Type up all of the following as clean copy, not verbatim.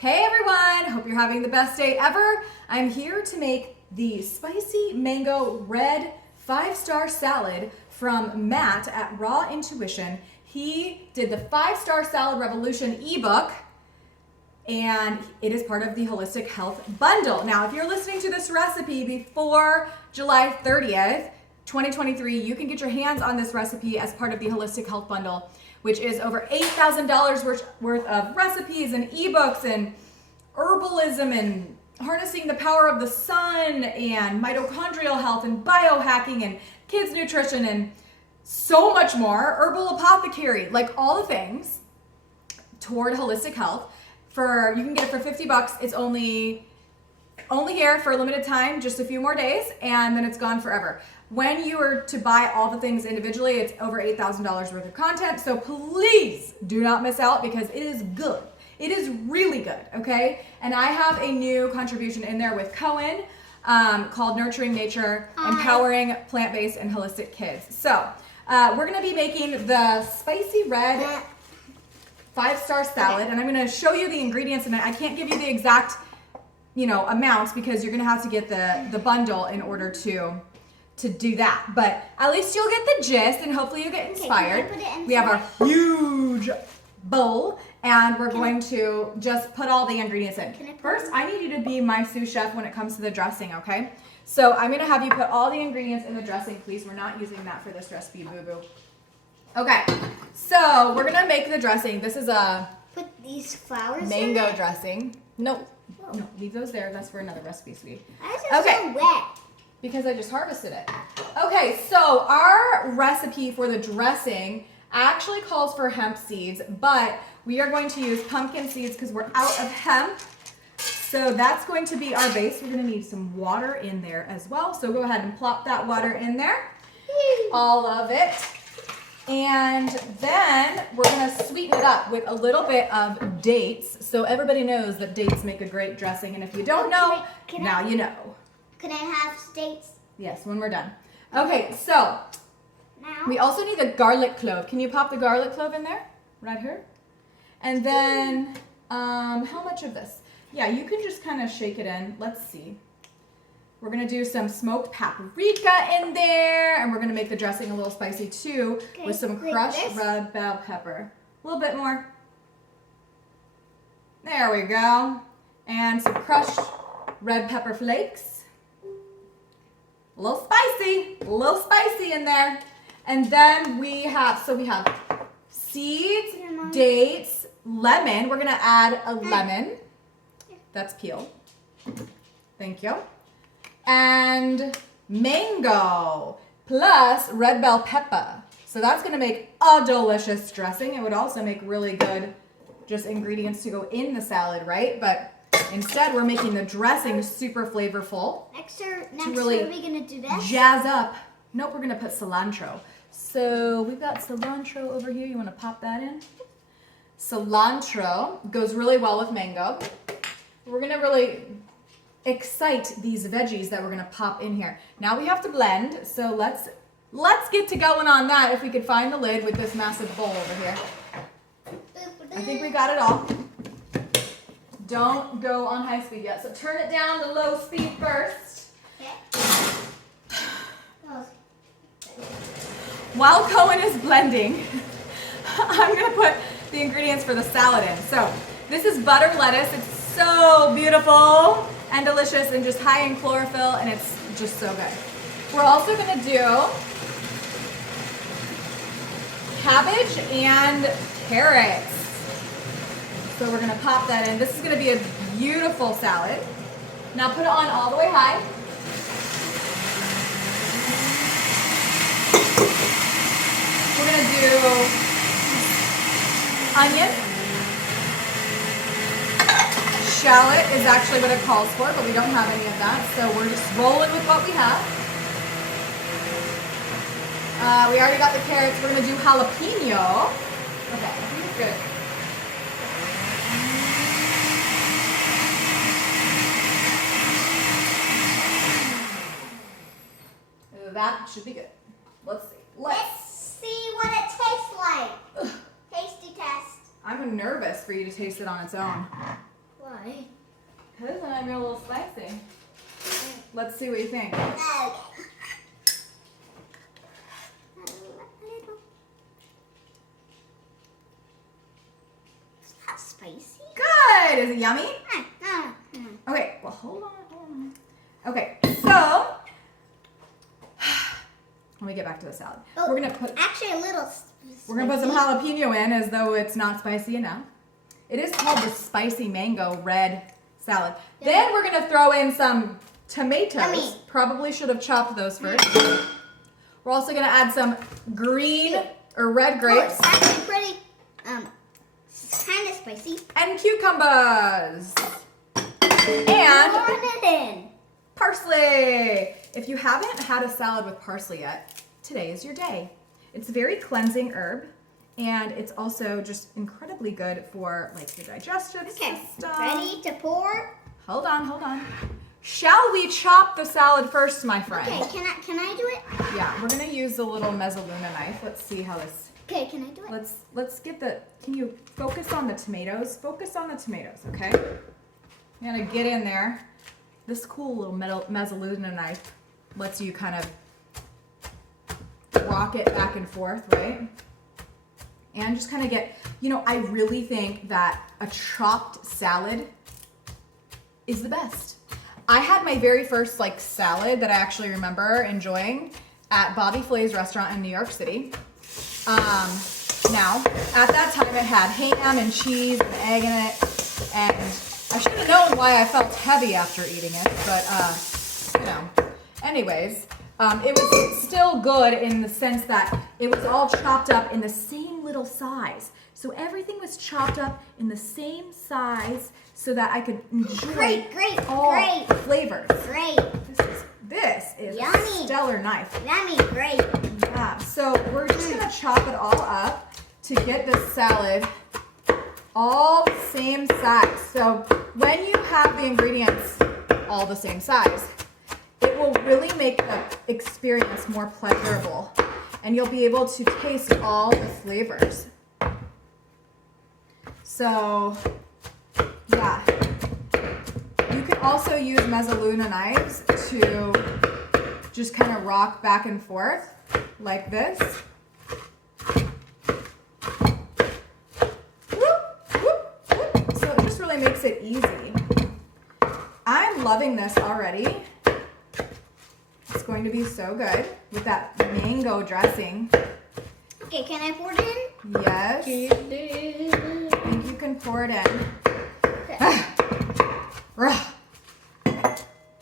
Hey everyone, hope you're having the best day ever. I'm here to make the spicy mango red 5-star salad from Matt at Raw Intuition. He did the 5-star salad revolution ebook and it is part of the Holistic Health Bundle. Now, if you're listening to this recipe before July 30th, 2023, you can get your hands on this recipe as part of the Holistic Health Bundle, which is over $8,000 worth of recipes and ebooks and herbalism and harnessing the power of the sun and mitochondrial health and biohacking and kids nutrition and so much more. Herbal apothecary, like all the things toward holistic health. You can get it for $50. It's only here for a limited time, just a few more days, and then it's gone forever. When you are to buy all the things individually, it's over $8,000 worth of content. So please do not miss out because it is good. It is really good, okay? And I have a new contribution in there with Cohen called Nurturing Nature, Empowering Plant-Based and Holistic Kids. So we're gonna be making the spicy red 5-star salad, and I'm gonna show you the ingredients, and I can't give you the exact, amounts because you're gonna have to get the bundle in order to do that. But at least you'll get the gist, and hopefully you'll get inspired. We have our huge bowl, and we're going to just put all the ingredients in. First, I need you to be my sous chef when it comes to the dressing, okay? So I'm gonna have you put all the ingredients in the dressing, please. We're not using that for this recipe, boo-boo. Okay, so we're gonna make the dressing. This is a put these flowers mango in it? dressing. No, leave those there. That's for another recipe, sweetie. Why is it so wet? Because I just harvested it. Okay, so our recipe for the dressing actually calls for hemp seeds, but we are going to use pumpkin seeds because we're out of hemp. So that's going to be our base. We're gonna need some water in there as well. So go ahead and plop that water in there. All of it. And then we're gonna sweeten it up with a little bit of dates. So everybody knows that dates make a great dressing. And if you don't know, now you know. Can I have dates? Yes, when we're done. Okay, so now we also need the garlic clove. Can you pop the garlic clove in there? Right here. And then, how much of this? Yeah, you can just kind of shake it in. Let's see. We're gonna do some smoked paprika in there, and we're gonna make the dressing a little spicy too, with some crushed red bell pepper. A little bit more. There we go. And some crushed red pepper flakes. A little spicy in there. And then we have seeds, dates, lemon. We're gonna add a lemon. That's peeled. Thank you. And mango plus red bell pepper. So that's gonna make a delicious dressing. It would also make really good just ingredients to go in the salad, right? But instead we're making the dressing super flavorful. Next to really are we gonna do this? Jazz up. Nope, we're gonna put cilantro. So we've got cilantro over here. You wanna pop that in? Cilantro goes really well with mango. We're gonna really excite these veggies that we're gonna pop in here. Now we have to blend, so let's get to going on that if we could find the lid with this massive bowl over here. I think we got it all. Don't go on high speed yet, so turn it down to low speed first. While Cohen is blending, I'm gonna put the ingredients for the salad in. So this is butter lettuce. It's so beautiful and delicious and just high in chlorophyll, and it's just so good. We're also gonna do cabbage and carrots. So we're gonna pop that in. This is gonna be a beautiful salad. Now put it on all the way high. We're gonna do onion. Shallot is actually what it calls for, but we don't have any of that, so we're just rolling with what we have. We already got the carrots. We're gonna do jalapeno. Okay, I think it's good. That should be good. Let's see. Let's see what it tastes like. Tasty test. I'm nervous for you to taste it on its own. Why? get a little spicy. Let's see what you think. Okay. It's not spicy. Good. Is it yummy? Okay. Well, hold on. Okay. So let me get back to the salad. Oh, We're gonna put actually a little. We're gonna put some jalapeno in as though it's not spicy enough. It is called the spicy mango red salad. Yeah. Then we're gonna throw in some tomatoes. Yummy. Probably should have chopped those first. We're also gonna add some green or red Oh, grapes it's actually pretty, kind of spicy. and cucumbers and Pour it in. parsley. If you haven't had a salad with parsley yet, today is your day. It's a very cleansing herb, and it's also just incredibly good for like your digestive Okay, system. ready to pour? Hold on. Shall we chop the salad first, my friend? Okay, can I do it? Yeah, we're gonna use the little mezzaluna knife. Let's see how this. Okay, can I do it? Let's get the. Can you focus on the tomatoes? Focus on the tomatoes, okay? You're gonna get in there. This cool little mezzaluna knife lets you kind of rock it back and forth, right? And just kind of get, I really think that a chopped salad is the best. I had my very first salad that I actually remember enjoying at Bobby Flay's restaurant in New York City. Now, at that time it had ham and cheese and egg in it, and I should have known why I felt heavy after eating it, but anyways, it was still good in the sense that it was all chopped up in the same little size. So everything was chopped up in the same size so that I could enjoy Great, all great. flavors. Great. This is a Yummy. stellar knife. Yummy, great. Yeah, so we're just gonna chop it all up to get the salad all same size. So when you have the ingredients all the same size, it will really make the experience more pleasurable, and you'll be able to taste all the flavors. So, yeah. You can also use mezzaluna knives to just kind of rock back and forth like this. Whoop, whoop, whoop. So it just really makes it easy. I'm loving this already. It's going to be so good with that mango dressing. Okay, can I pour it in? Yes. I think you can pour it in.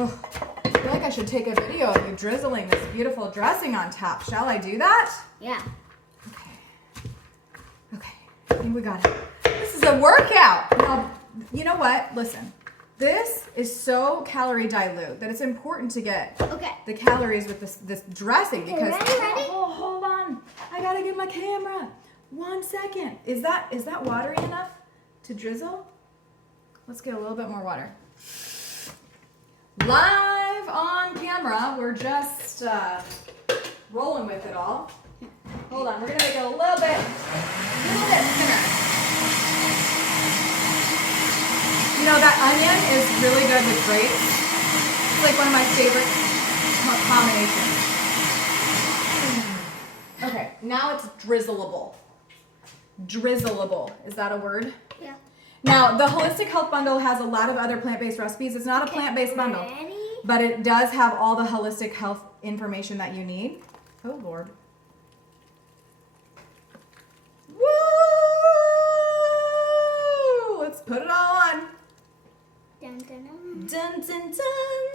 Oh, I feel like I should take a video of you drizzling this beautiful dressing on top. Shall I do that? Yeah. Okay. I think we got it. This is a workout. Now, you know what? Listen. This is so calorie dilute that it's important to get the calories with this dressing because Ready? Oh, hold on. I gotta get my camera. 1 second. Is that watery enough to drizzle? Let's get a little bit more water. Live on camera, we're just rolling with it all. Hold on, we're gonna make it a little bit thinner. That onion is really good with grapes. It's like one of my favorite combinations. Okay, now it's drizzleable. Drizzleable, is that a word? Yeah. Now, the Holistic Health Bundle has a lot of other plant-based recipes. It's not a plant-based bundle, Ready? but it does have all the holistic health information that you need. Oh, Lord. Woo! Let's put it all on. Dun, dun, dun. Dun, dun, dun.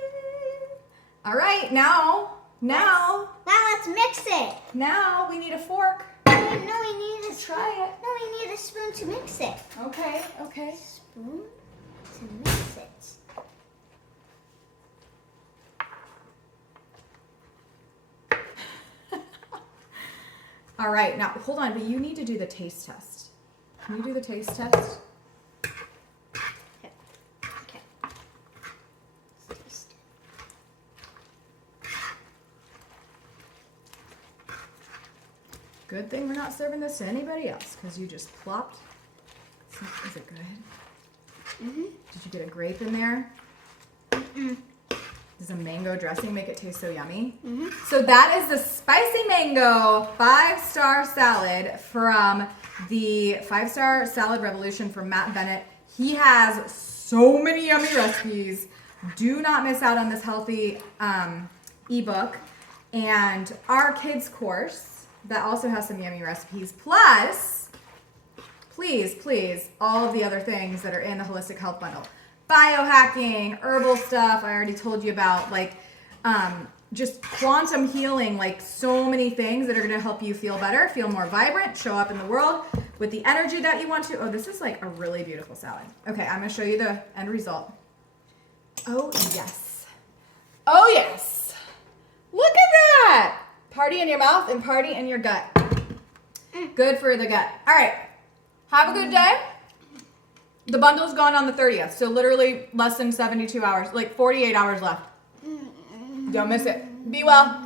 All right, now Now let's mix it. now we need a fork. No, we need a Try it. No, we need a spoon to mix it. Okay. Spoon to mix it. All right, now hold on, but you need to do the taste test. Can you do the taste test? Okay. Let's taste it. Good thing we're not serving this to anybody else because you just plopped. Is it good? Mhm. Did you get a grape in there? Does a mango dressing make it taste so yummy? So that is the spicy mango 5-star salad from the 5-star salad revolution from Matt Bennett. He has so many yummy recipes. Do not miss out on this healthy ebook and our kids course that also has some yummy recipes. Plus, please, all of the other things that are in the holistic health bundle. Biohacking, herbal stuff I already told you about, like just quantum healing, like so many things that are going to help you feel better, feel more vibrant, show up in the world with the energy that you want to. Oh, this is like a really beautiful salad. Okay, I'm going to show you the end result. Oh, yes. Oh, yes. Look at that. Party in your mouth and party in your gut. Good for the gut. All right. Have a good day. The bundle's gone on the 30th, so literally less than 72 hours, like 48 hours left. Don't miss it. Be well.